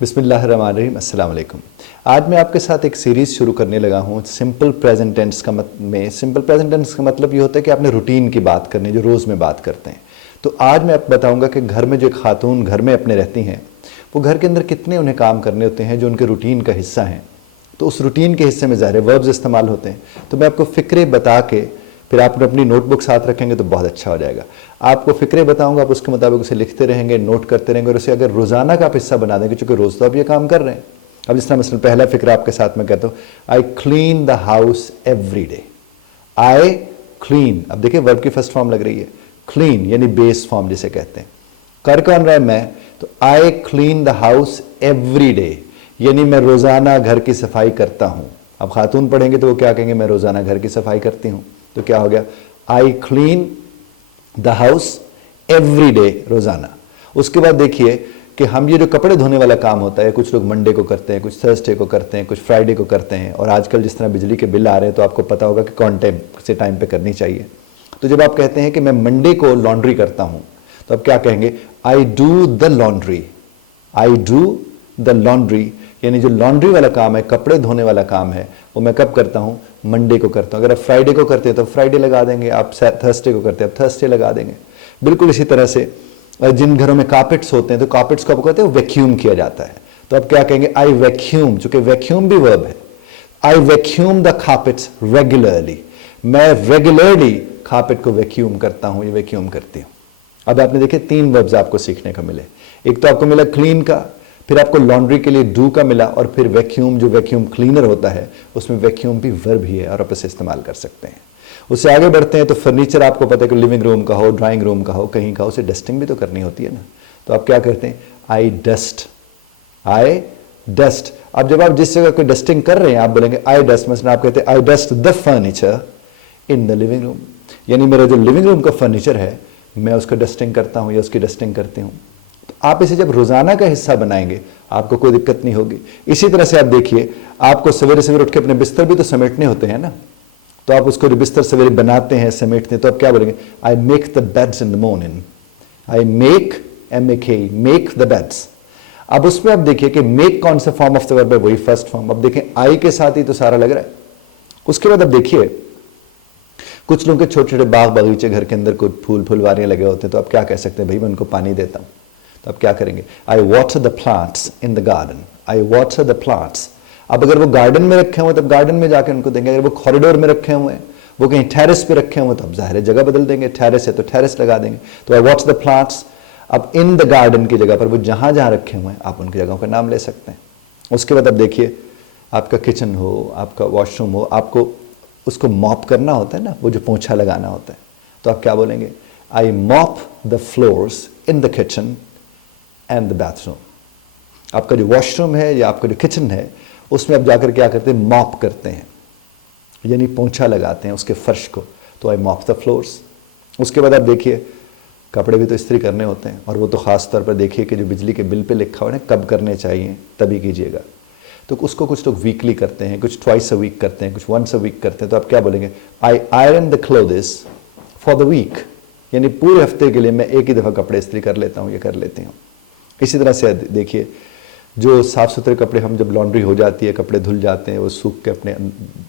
बिस्मिल्लाहिर्रहमानिर्रहीम, अस्सलाम वालेकुम। आज मैं आपके साथ एक सीरीज़ शुरू करने लगा हूँ सिंपल प्रेजेंट टेंस का सिंपल प्रेजेंट टेंस का मतलब ये होता है कि आपने रूटीन की बात करनी, जो रोज़ में बात करते हैं। तो आज मैं आपको बताऊँगा कि घर में जो खातून घर में अपने रहती हैं, वो घर के अंदर कितने उन्हें काम करने होते हैं जो उनके रूटीन का हिस्सा हैं। तो उस रूटीन के हिस्से में ज़ाहिर वर्ब्स इस्तेमाल होते हैं। तो मैं आपको फ़िक्रे बता के फिर आप अपनी नोटबुक साथ रखेंगे तो बहुत अच्छा हो जाएगा। आपको फ़िक्रे बताऊंगा, आप उसके मुताबिक उसे लिखते रहेंगे, नोट करते रहेंगे और उसे अगर रोज़ाना का आप हिस्सा बना देंगे, चूँकि रोज़ तो आप ये काम कर रहे हैं। अब जिस तरह मसलन पहला फ़िक्रा आपके साथ में कहता हूँ, I clean the house every day. I clean, अब देखिए वर्ब की फर्स्ट फॉर्म लग रही है, क्लीन यानी बेस फॉर्म जिसे कहते हैं। कर कौन रहा है? मैं। तो I clean the house every day यानी मैं रोज़ाना घर की सफाई करता हूँ। अब खातून पढ़ेंगे तो वो क्या कहेंगे? मैं रोज़ाना घर की सफाई करती हूँ। तो क्या हो गया? I clean the house every day, रोज़ाना। उसके बाद देखिए कि हम ये जो कपड़े धोने वाला काम होता है, कुछ लोग मंडे को करते हैं, कुछ थर्सडे को करते हैं, कुछ फ्राइडे को करते हैं, और आजकल जिस तरह बिजली के बिल आ रहे हैं तो आपको पता होगा कि कौन टाइम पे करनी चाहिए। तो जब आप कहते हैं कि मैं मंडे को लॉन्ड्री करता हूँ, तो आप क्या कहेंगे? I do the laundry. I do the laundry यानी जो लॉन्ड्री वाला काम है, कपड़े धोने वाला काम है, वो मैं कब करता हूँ? मंडे को करता हूँ। अगर आप फ्राइडे को करते हैं तो फ्राइडे लगा देंगे, आप थर्सडे को करते हैं आप थर्सडे लगा देंगे। बिल्कुल इसी तरह से जिन घरों में कार्पेट्स होते हैं तो कार्पेट्स को आप कहते हैं वैक्यूम किया जाता है, तो आप क्या कहेंगे? आई वैक्यूम, चूंकि वैक्यूम भी वर्ब है। आई वैक्यूम द कार्पेट्स रेगुलरली, मैं रेगुलरली कार्पेट को वैक्यूम करता हूँ, ये वैक्यूम करती हूँ। अब आपने देखे तीन वर्ब्स आपको सीखने को मिले। एक तो आपको मिला क्लीन का, फिर आपको लॉन्ड्री के लिए डू का मिला, और फिर वैक्यूम जो वैक्यूम क्लीनर होता है उसमें वैक्यूम भी वर्ब ही है और आप इसे इस्तेमाल कर सकते हैं। उससे आगे बढ़ते हैं तो फर्नीचर आपको पता है कि लिविंग रूम का हो, ड्राइंग रूम का हो, कहीं का हो, उसे डस्टिंग भी तो करनी होती है ना। तो आप क्या करते हैं? I dust. I dust. अब जब आप जिस जगह कोई डस्टिंग कर रहे हैं आप बोलेंगे आई डस्ट। मतलब आप कहते हैं I dust the furniture in the living room, यानी मेरा जो लिविंग रूम का फर्नीचर है मैं उसका डस्टिंग करता हूँ या उसकी डस्टिंग करती हूँ। तो आप इसे जब रोजाना का हिस्सा बनाएंगे आपको कोई दिक्कत नहीं होगी। इसी तरह से आप देखिए, आपको सवेरे सवेरे उठ के अपने बिस्तर भी तो समेटने होते हैं ना, तो आप उसको जो बिस्तर सवेरे बनाते हैं, समेटते हैं, तो आप क्या बोलेंगे? I make the beds in the morning. I make, MAK, make the beds. अब उसमें आप देखिए कि मेक कौन सा फॉर्म ऑफ द वर्ब है? वही फर्स्ट फॉर्म। अब देखें आई के साथ ही तो सारा लग रहा है। उसके बाद अब देखिए कुछ लोगों के छोटे छोटे बाग बगीचे घर के अंदर कुछ फूल फुलवारियां लगे होते हैं, तो आप क्या कह सकते हैं? भाई मैं उनको पानी देता हूं। तो आप क्या करेंगे? I water the plants in the garden. I water the plants. अब अगर वो गार्डन में रखे हुए तब गार्डन में जाकर उनको देंगे, अगर वो कॉरिडोर में रखे हुए हैं, वो कहीं टेरेस पे रखे हुए हैं, तो अब जाहिर है जगह बदल देंगे, टेरेस है तो टेरेस लगा देंगे। तो आई वाटर द प्लांट्स। अब इन द गार्डन की जगह पर वो जहां जहां रखे हुए हैं आप उनकी जगहों का नाम ले सकते हैं। उसके बाद अब देखिए आपका किचन हो, आपका वॉशरूम हो, आपको उसको मॉप करना होता है ना, वो जो पोंछा लगाना होता है, तो आप क्या बोलेंगे? I mop the floors in the kitchen and the bathroom. आपका जो वॉशरूम है या आपका जो किचन है उसमें आप जाकर क्या करते हैं? मॉप करते हैं, यानी पोंछा लगाते हैं उसके फर्श को। तो आई मॉप द फ्लोर्स। उसके बाद आप देखिए कपड़े भी तो इस्त्री करने होते हैं, और वो तो ख़ास तौर पर देखिए कि जो बिजली के बिल पे लिखा हुआ है कब करने चाहिए तभी कीजिएगा। तो उसको कुछ लोग वीकली करते हैं, कुछ ट्वाइस अ वीक करते हैं, कुछ वंस अ वीक करते हैं। तो आप क्या बोलेंगे? I iron the clothes for the week, यानी पूरे हफ्ते के लिए मैं एक ही दफ़ा कपड़े इस्त्री कर लेता हूँ या कर लेती हूँ। इसी तरह से देखिए जो साफ़ सुथरे कपड़े हम जब लॉन्ड्री हो जाती है, कपड़े धुल जाते हैं, वो सूख के अपने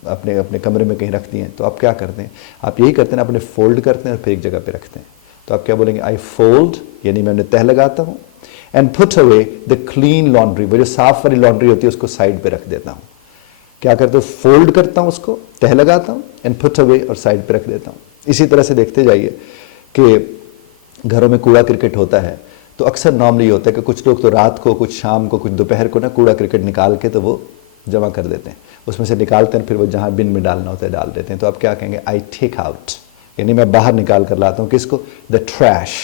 अपने अपने कमरे में कहीं रख दिए हैं, तो आप क्या करते हैं? आप यही करते हैं, अपने फोल्ड करते हैं और फिर एक जगह पे रखते हैं। तो आप क्या बोलेंगे? आई फोल्ड, यानी मैं उन्हें तह लगाता हूँ, and put away the clean laundry, वो जो साफ वाली लॉन्ड्री होती है उसको साइड पे रख देता हूँ। क्या करते हो? फोल्ड करता हूँ, उसको तह लगाता हूँ, एंड पुट अवे, और साइड पे रख देता हूँ। इसी तरह से देखते जाइए कि घरों में कूड़ा क्रिकेट होता है, तो अक्सर नॉर्मली होता है कि कुछ लोग तो रात को, कुछ शाम को, कुछ दोपहर को ना कूड़ा क्रिकेट निकाल के तो वो जमा कर देते हैं, उसमें से निकालते हैं, फिर वो जहाँ बिन में डालना होता है डाल देते हैं। तो आप क्या कहेंगे? आई टेक आउट, यानी मैं बाहर निकाल कर लाता हूँ। किसको? द ट्रैश,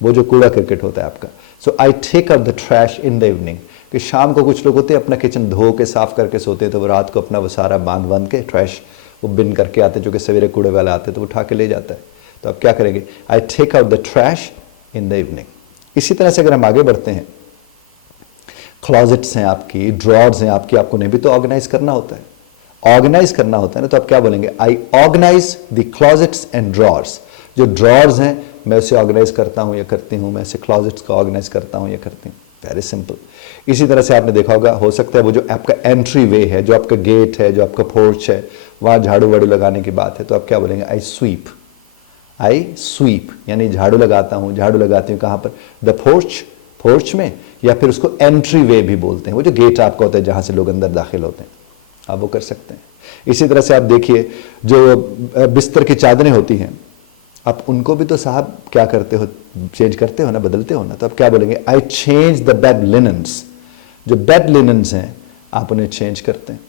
वो जो कूड़ा क्रिकेट होता है आपका। So I take out the trash in the evening, कि शाम को कुछ लोग होते हैं अपना किचन धो के साफ करके सोते हैं, तो वो रात को अपना वो सारा बांध के ट्रैश वो बिन करके आते हैं, जो कि सवेरे कूड़े वाले आते हैं तो उठा के ले जाता है। तो आप क्या करेंगे? I take out the trash in the evening. इसी तरह से अगर हम आगे बढ़ते हैं, क्लॉजेट्स हैं आपकी, ड्रॉर्स हैं आपकी, आपको उन्हें भी तो ऑर्गेनाइज करना होता है, ऑर्गेनाइज करना होता है ना। तो आप क्या बोलेंगे? I organise the closets and drawers. जो ड्रॉर्स हैं मैं उसे ऑर्गेनाइज करता हूँ या करती हूँ, मैं ऐसे क्लॉजेट्स को ऑर्गेनाइज करता हूँ या करती हूँ। Very simple. इसी तरह से आपने देखा होगा, हो सकता है वो जो आपका एंट्री वे है, जो आपका गेट है, जो आपका पोर्च है, वहाँ झाड़ू वाड़ू लगाने की बात है, तो आप क्या बोलेंगे? आई स्वीप। आई स्वीप यानी झाड़ू लगाता हूँ, झाड़ू लगाती हूँ। कहाँ पर? द पोर्च, पोर्च में, या फिर उसको एंट्री वे भी बोलते हैं, वो जो गेट आपका होता है जहाँ से लोग अंदर दाखिल होते हैं, आप वो कर सकते हैं। इसी तरह से आप देखिए जो बिस्तर की चादरें होती हैं, आप उनको भी तो साहब क्या करते हो? चेंज करते हो ना, बदलते हो ना। तो आप क्या बोलेंगे? I change the bed linens. जो बेड लिनन्स हैं आप उन्हें चेंज करते हैं।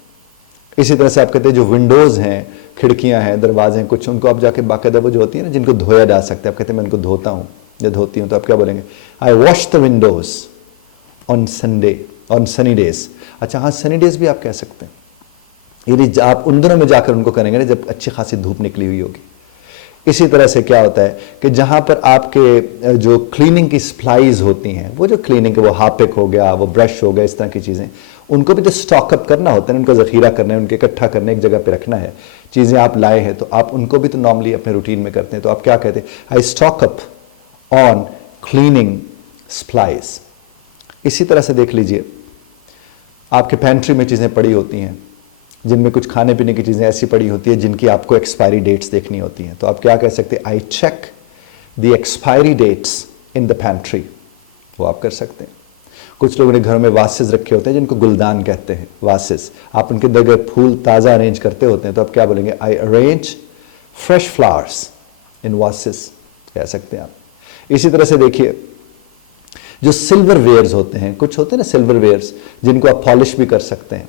इसी तरह से आप कहते हैं जो विंडोज़ हैं, खिड़कियां हैं, दरवाजे हैं, कुछ उनको आप जाके बाकायदा वो जो होती है ना जिनको धोया जा सकता है, आप कहते हैं मैं उनको धोता हूँ या धोती हूँ, तो आप क्या बोलेंगे? I wash the windows on Sunday, on sunny days. अच्छा हाँ, सनी डेज भी आप कह सकते हैं, यानी आप उन दिनों में जाकर उनको करेंगे ना जब अच्छी खासी धूप निकली हुई होगी। इसी तरह से क्या होता है कि जहाँ पर आपके जो क्लीनिंग की सप्लाईज होती हैं, वो जो क्लीनिंग के, वो हार्पिक हो गया, वो ब्रश हो गया, इस तरह की चीज़ें, उनको भी तो स्टॉकअप करना होता है, उनको ज़ख़ीरा करना है, उनके इकट्ठा करने, एक जगह पे रखना है। चीज़ें आप लाए हैं तो आप उनको भी तो नॉर्मली अपने रूटीन में करते हैं। तो आप क्या कहते हैं? आई स्टॉकअप ऑन क्लीनिंग सप्लाईज। इसी तरह से देख लीजिए, आपके पेंट्री में चीज़ें पड़ी होती हैं जिनमें कुछ खाने पीने की चीज़ें ऐसी पड़ी होती है जिनकी आपको एक्सपायरी डेट्स देखनी होती हैं, तो आप क्या कह सकते हैं? I check the expiry dates in the pantry. वो आप कर सकते हैं। कुछ लोगों ने घरों में वासेस रखे होते हैं जिनको गुलदान कहते हैं, वासेस। आप उनके अंदर फूल ताज़ा अरेंज करते होते हैं, तो आप क्या बोलेंगे? आई arrange fresh flowers in vases, कह सकते हैं आप। इसी तरह से देखिए जो सिल्वर वेयर्स होते हैं, कुछ होते हैं ना सिल्वर वेयर्स जिनको आप पॉलिश भी कर सकते हैं,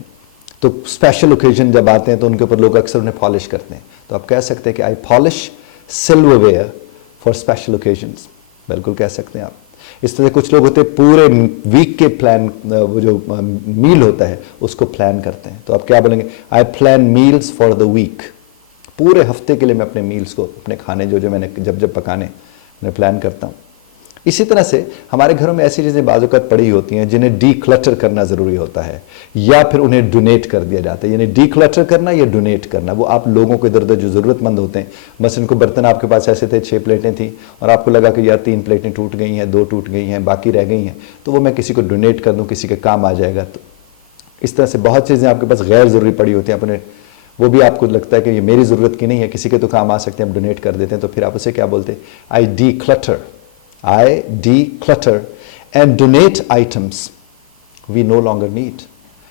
तो स्पेशल ओकेजन जब आते हैं तो उनके ऊपर लोग अक्सर उन्हें पॉलिश करते हैं, तो आप कह सकते हैं कि I polish silverware for special occasions. बिल्कुल कह सकते हैं आप। इस तरह कुछ लोग होते हैं पूरे वीक के प्लान, वो जो मील होता है उसको प्लान करते हैं, तो आप क्या बोलेंगे? I plan meals for the week. पूरे हफ्ते के लिए मैं अपने मील्स को, अपने खाने जो मैंने जब पकाने, मैं प्लान करता हूँ। इसी तरह से हमारे घरों में ऐसी चीज़ें बाज़-औक़ात पड़ी होती हैं जिन्हें डीक्लटर करना ज़रूरी होता है, या फिर उन्हें डोनेट कर दिया जाता है। यानी डीक्लटर करना या डोनेट करना, वो आप लोगों को इधर उधर जो ज़रूरतमंद होते हैं, बस इनको बर्तन आपके पास ऐसे थे, 6 प्लेटें थी और आपको लगा कि यार 3 प्लेटें टूट गई हैं, 2 टूट गई हैं, बाकी रह गई हैं, तो वो मैं किसी को डोनेट कर दूँ, किसी के काम आ जाएगा। तो इस तरह से बहुत चीज़ें आपके पास गैर ज़रूरी पड़ी होती हैं, अपने वो भी आपको लगता है कि ये मेरी ज़रूरत की नहीं है, किसी के तो काम आ सकते हैं, आप डोनेट कर देते हैं, तो फिर आप उसे क्या बोलते हैं? आई declutter. I declutter and donate items we no longer need,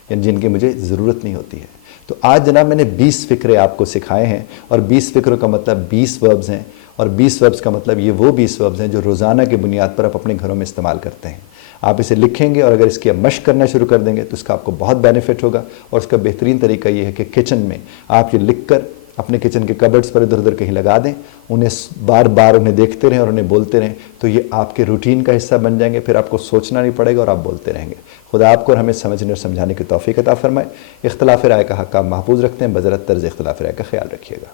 यानी जिनकी मुझे ज़रूरत नहीं होती है। तो आज जनाब मैंने 20 फ़िक्रे आपको सिखाए हैं, और 20 फ़िक्रों का मतलब 20 वर्ब्स हैं, और 20 वर्ब्स का मतलब ये वो 20 वर्ब्स हैं जो रोज़ाना की बुनियाद पर आप अपने घरों में इस्तेमाल करते हैं। आप इसे लिखेंगे और अगर इसकी मशक करना शुरू कर देंगे तो इसका आपको बहुत बेनिफिट होगा। और उसका बेहतरीन तरीका ये है कि किचन में आप ये लिख कर अपने किचन के कबर्ड्स पर इधर उधर कहीं लगा दें, उन्हें बार बार उन्हें देखते रहें और उन्हें बोलते रहें, तो ये आपके रूटीन का हिस्सा बन जाएंगे। फिर आपको सोचना नहीं पड़ेगा और आप बोलते रहेंगे। खुदा आपको और हमें समझने और समझाने की तौफीक अता फरमाए। इख्तिलाफ राय का हक़ आप महफूज रखते हैं, बज़रत तर्ज़ इख्तिलाफ राय का ख्याल रखिएगा।